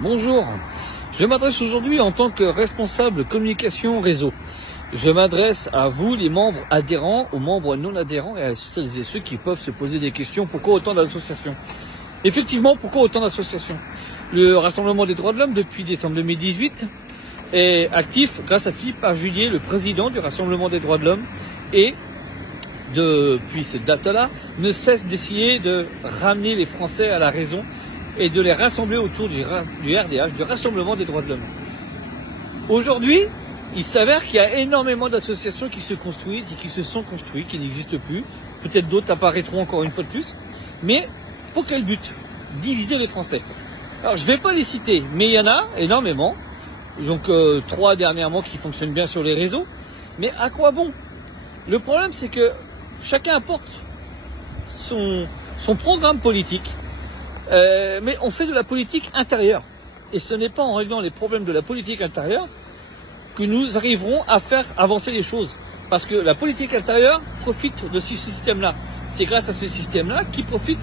Bonjour, je m'adresse aujourd'hui en tant que responsable communication réseau. Je m'adresse à vous, les membres adhérents, aux membres non adhérents et à celles et ceux qui peuvent se poser des questions. Pourquoi autant d'associations? Effectivement, pourquoi autant d'associations? Le Rassemblement des droits de l'homme, depuis décembre 2018, est actif grâce à Philippe Arjulier, le président du Rassemblement des droits de l'homme, et depuis cette date-là, ne cesse d'essayer de ramener les Français à la raison et de les rassembler autour du RDH, du Rassemblement des droits de l'homme. Aujourd'hui, il s'avère qu'il y a énormément d'associations qui se construisent et qui se sont construites, qui n'existent plus. Peut-être d'autres apparaîtront encore une fois de plus. Mais pour quel but? Diviser les Français. Alors je ne vais pas les citer, mais il y en a énormément. Donc 3 dernièrement qui fonctionnent bien sur les réseaux. Mais à quoi bon? Le problème, c'est que chacun apporte son programme politique. Mais on fait de la politique intérieure. Et ce n'est pas en réglant les problèmes de la politique intérieure que nous arriverons à faire avancer les choses. Parce que la politique intérieure profite de ce système-là. C'est grâce à ce système-là qu'ils profitent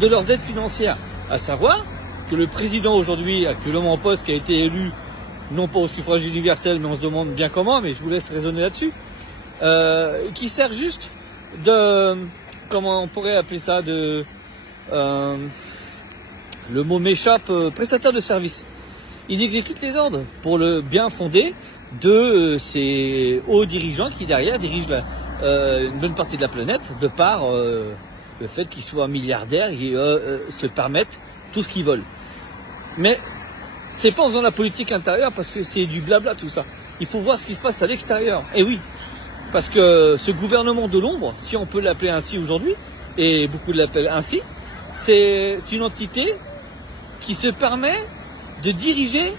de leurs aides financières. À savoir que le président aujourd'hui, actuellement en poste, qui a été élu, non pas au suffrage universel, mais on se demande bien comment, mais je vous laisse raisonner là-dessus, qui sert juste de, comment on pourrait appeler ça, de... le mot m'échappe, prestataire de service. Il exécute les ordres pour le bien fondé de ces hauts dirigeants qui derrière dirigent une bonne partie de la planète de par le fait qu'ils soient milliardaires et se permettent tout ce qu'ils veulent. Mais c'est pas en faisant la politique intérieure, parce que c'est du blabla tout ça. Il faut voir ce qui se passe à l'extérieur. Et oui, parce que ce gouvernement de l'ombre, si on peut l'appeler ainsi aujourd'hui, et beaucoup l'appellent ainsi, c'est une entité qui se permet de diriger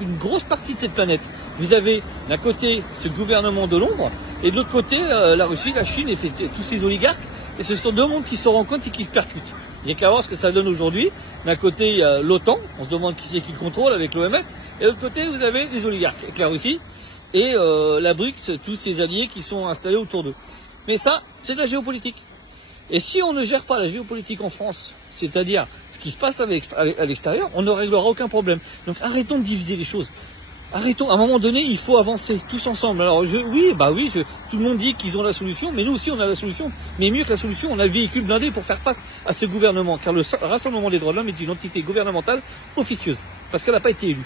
une grosse partie de cette planète. Vous avez d'un côté ce gouvernement de l'ombre et de l'autre côté la Russie, la Chine et tous ces oligarques. Et ce sont deux mondes qui se rencontrent et qui se percutent. Il n'y a qu'à voir ce que ça donne aujourd'hui. D'un côté, il y a l'OTAN, on se demande qui c'est qui le contrôle avec l'OMS. Et de l'autre côté, vous avez les oligarques avec la Russie et la BRICS, tous ces alliés qui sont installés autour d'eux. Mais ça, c'est de la géopolitique. Et si on ne gère pas la géopolitique en France, c'est-à-dire ce qui se passe à l'extérieur, on ne réglera aucun problème. Donc arrêtons de diviser les choses. Arrêtons, à un moment donné, il faut avancer tous ensemble. Alors tout le monde dit qu'ils ont la solution, mais nous aussi on a la solution. Mais mieux que la solution, on a le véhicule blindé pour faire face à ce gouvernement. Car le Rassemblement des droits de l'homme est une entité gouvernementale officieuse, parce qu'elle n'a pas été élue.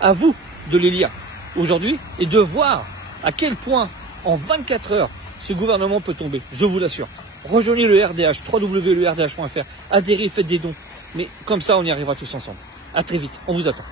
À vous de l'élire aujourd'hui et de voir à quel point, en 24 heures, ce gouvernement peut tomber. Je vous l'assure. Rejoignez le RDH, www.lerdh.fr, adhérez, faites des dons. Mais comme ça, on y arrivera tous ensemble. À très vite, on vous attend.